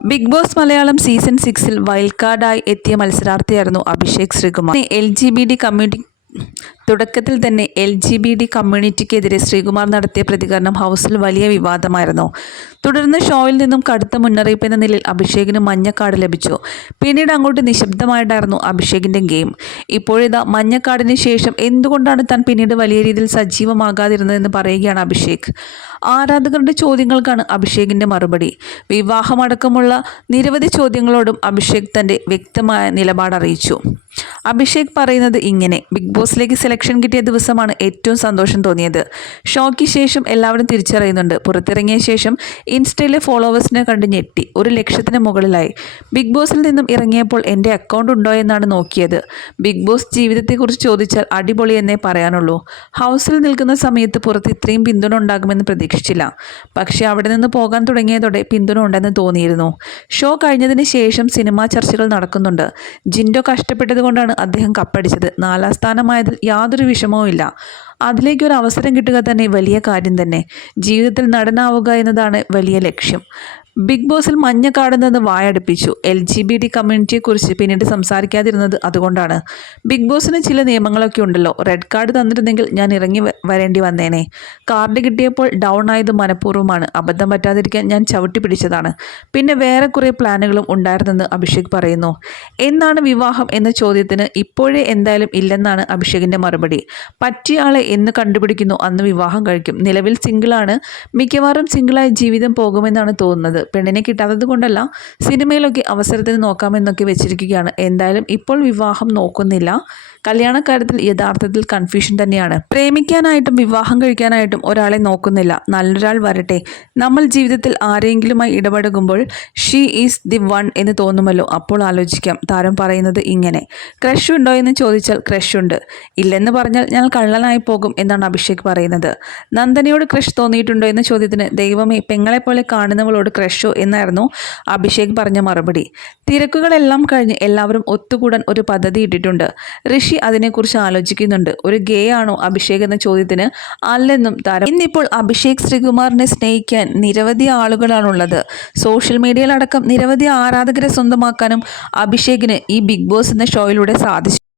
Big boss Malayalam season സിക്സിൽ wild കാർഡായി എത്തിയ മത്സരാർത്ഥിയായിരുന്നു Abhishek Sreekumar. L G B T community തുടക്കത്തിൽ തന്നെ എൽ ജി ബി ഡി കമ്മ്യൂണിറ്റിക്കെതിരെ ശ്രീകുമാർ നടത്തിയ പ്രതികരണം ഹൗസിൽ വലിയ വിവാദമായിരുന്നു. തുടർന്ന് ഷോയിൽ നിന്നും കടുത്ത മുന്നറിയിപ്പ് എന്ന നിലയിൽ അഭിഷേകിന് മഞ്ഞക്കാട് ലഭിച്ചു. പിന്നീട് അങ്ങോട്ട് നിശബ്ദമായിട്ടായിരുന്നു അഭിഷേകിന്റെ ഗെയിം. ഇപ്പോഴിതാ മഞ്ഞക്കാടിന് ശേഷം എന്തുകൊണ്ടാണ് താൻ പിന്നീട് വലിയ രീതിയിൽ സജീവമാകാതിരുന്നതെന്ന് പറയുകയാണ് അഭിഷേക്. ആരാധകരുടെ ചോദ്യങ്ങൾക്കാണ് അഭിഷേകിന്റെ മറുപടി. വിവാഹമടക്കമുള്ള നിരവധി ചോദ്യങ്ങളോടും അഭിഷേക് തന്റെ വ്യക്തമായ നിലപാട് അറിയിച്ചു. അഭിഷേക് പറയുന്നത് ഇങ്ങനെ ബിഗ് ബോസിലേക്ക് സെലക്ഷൻ കിട്ടിയ ദിവസമാണ് ഏറ്റവും സന്തോഷം തോന്നിയത്. ഷോയ്ക്ക് ശേഷം എല്ലാവരും തിരിച്ചറിയുന്നുണ്ട്. പുറത്തിറങ്ങിയ ശേഷം ഇൻസ്റ്റയിലെ ഫോളോവേഴ്സിനെ കണ്ട് ഞെട്ടി. ഒരു ലക്ഷത്തിന് മുകളിലായി. ബിഗ് ബോസിൽ നിന്നും ഇറങ്ങിയപ്പോൾ എന്റെ അക്കൗണ്ട് ഉണ്ടോ എന്നാണ് നോക്കിയത്. ബിഗ് ബോസ് ജീവിതത്തെക്കുറിച്ച് ചോദിച്ചാൽ അടിപൊളി എന്നേ പറയാനുള്ളൂ. ഹൗസിൽ നിൽക്കുന്ന സമയത്ത് പുറത്ത് ഇത്രയും പിന്തുണ ഉണ്ടാകുമെന്ന് പ്രതീക്ഷിച്ചില്ല. പക്ഷേ അവിടെ നിന്ന് പോകാൻ തുടങ്ങിയതോടെ പിന്തുണ ഉണ്ടെന്ന് തോന്നിയിരുന്നു. ഷോ കഴിഞ്ഞതിന് ശേഷം സിനിമാ ചർച്ചകൾ നടക്കുന്നുണ്ട്. ജിൻഡോ കഷ്ടപ്പെട്ടത് കൊണ്ടാണ് അദ്ദേഹം കപ്പടിച്ചത്. നാലാം സ്ഥാനമായതിൽ യാതൊരു വിഷമവുമില്ല. അതിലേക്ക് ഒരു അവസരം കിട്ടുക തന്നെ വലിയ കാര്യം തന്നെ. ജീവിതത്തിൽ നടനാവുക എന്നതാണ് വലിയ ലക്ഷ്യം. ബിഗ് ബോസിൽ മഞ്ഞ കാടുന്നത് വായടുപ്പിച്ചു. എൽ ജി ബി ടി കമ്മ്യൂണിറ്റിയെക്കുറിച്ച് പിന്നീട് സംസാരിക്കാതിരുന്നത് അതുകൊണ്ടാണ്. ബിഗ് ബോസിന് ചില നിയമങ്ങളൊക്കെ ഉണ്ടല്ലോ. റെഡ് കാർഡ് തന്നിരുന്നെങ്കിൽ ഞാൻ ഇറങ്ങി വരേണ്ടി വന്നേനെ. കാർഡ് കിട്ടിയപ്പോൾ ഡൗൺ ആയത് മനഃപൂർവമാണ്. അബദ്ധം പറ്റാതിരിക്കാൻ ഞാൻ ചവിട്ടി പിടിച്ചതാണ്. പിന്നെ വേറെ കുറേ പ്ലാനുകളും ഉണ്ടായിരുന്നെന്ന് അഭിഷേക് പറയുന്നു. എന്നാണ് വിവാഹം എന്ന ചോദ്യത്തിന് ഇപ്പോഴേ എന്തായാലും ഇല്ലെന്നാണ് അഭിഷേകിന്റെ മറുപടി. പറ്റിയ ആളെ എന്ന് കണ്ടുപിടിക്കുന്നു. അന്ന് വിവാഹം കഴിക്കും. നിലവിൽ സിംഗിളാണ്. മിക്കവാറും സിംഗിളായി ജീവിതം പോകുമെന്നാണ് തോന്നുന്നത്. പെണ്ണിനെ കിട്ടാത്തത് കൊണ്ടല്ല സിനിമയിലൊക്കെ അവസരത്തിന് നോക്കാമെന്നൊക്കെ വെച്ചിരിക്കുകയാണ്. എന്തായാലും ഇപ്പോൾ വിവാഹം നോക്കുന്നില്ല. കല്യാണക്കാര്യത്തിൽ യഥാർത്ഥത്തിൽ കൺഫ്യൂഷൻ തന്നെയാണ്. പ്രേമിക്കാനായിട്ടും വിവാഹം കഴിക്കാനായിട്ടും ഒരാളെ നോക്കുന്നില്ല. നല്ലൊരാൾ വരട്ടെ. നമ്മൾ ജീവിതത്തിൽ ആരെങ്കിലുമായി ഇടപഴകുമ്പോൾ ഷീ ഈസ് ദി വൺ എന്ന് തോന്നുമല്ലോ. അപ്പോൾ ആലോചിക്കാം. താരം പറയുന്നത് ഇങ്ങനെ. ക്രഷ് ഉണ്ടോ എന്ന് ചോദിച്ചാൽ ക്രഷ് ഉണ്ട്. ഇല്ലെന്ന് പറഞ്ഞാൽ ഞാൻ കള്ളനായി പോകും എന്നാണ് അഭിഷേക് പറയുന്നത്. നന്ദനയോട് ക്രഷ് തോന്നിയിട്ടുണ്ടോ? എന്ന ചോദ്യത്തിന് ദൈവമേ പെങ്ങളെപ്പോലെ കാണുന്നവളോട് ക്രഷോ എന്നായിരുന്നു അഭിഷേക് പറഞ്ഞ മറുപടി. തിരക്കുകളെല്ലാം കഴിഞ്ഞ് എല്ലാവരും ഒത്തുകൂടാൻ ഒരു പദ്ധതി ഇട്ടിട്ടുണ്ട്. ഋഷി അതിനെക്കുറിച്ച് ആലോചിക്കുന്നുണ്ട്. ഒരു ഗേ ആണോ അഭിഷേക് എന്ന ചോദ്യത്തിന് അല്ലെന്നും താരം ഇന്നിപ്പോൾ അഭിഷേക് ശ്രീകുമാറിനെ സ്നേഹിക്കാൻ നിരവധി ആളുകളാണുള്ളത്. സോഷ്യൽ മീഡിയയിലടക്കം നിരവധി ആരാധകരെ സ്വന്തമാക്കാനും അഭിഷേകിന് ഈ ബിഗ് ബോസ് എന്ന ഷോയിലൂടെ സാധിച്ചു.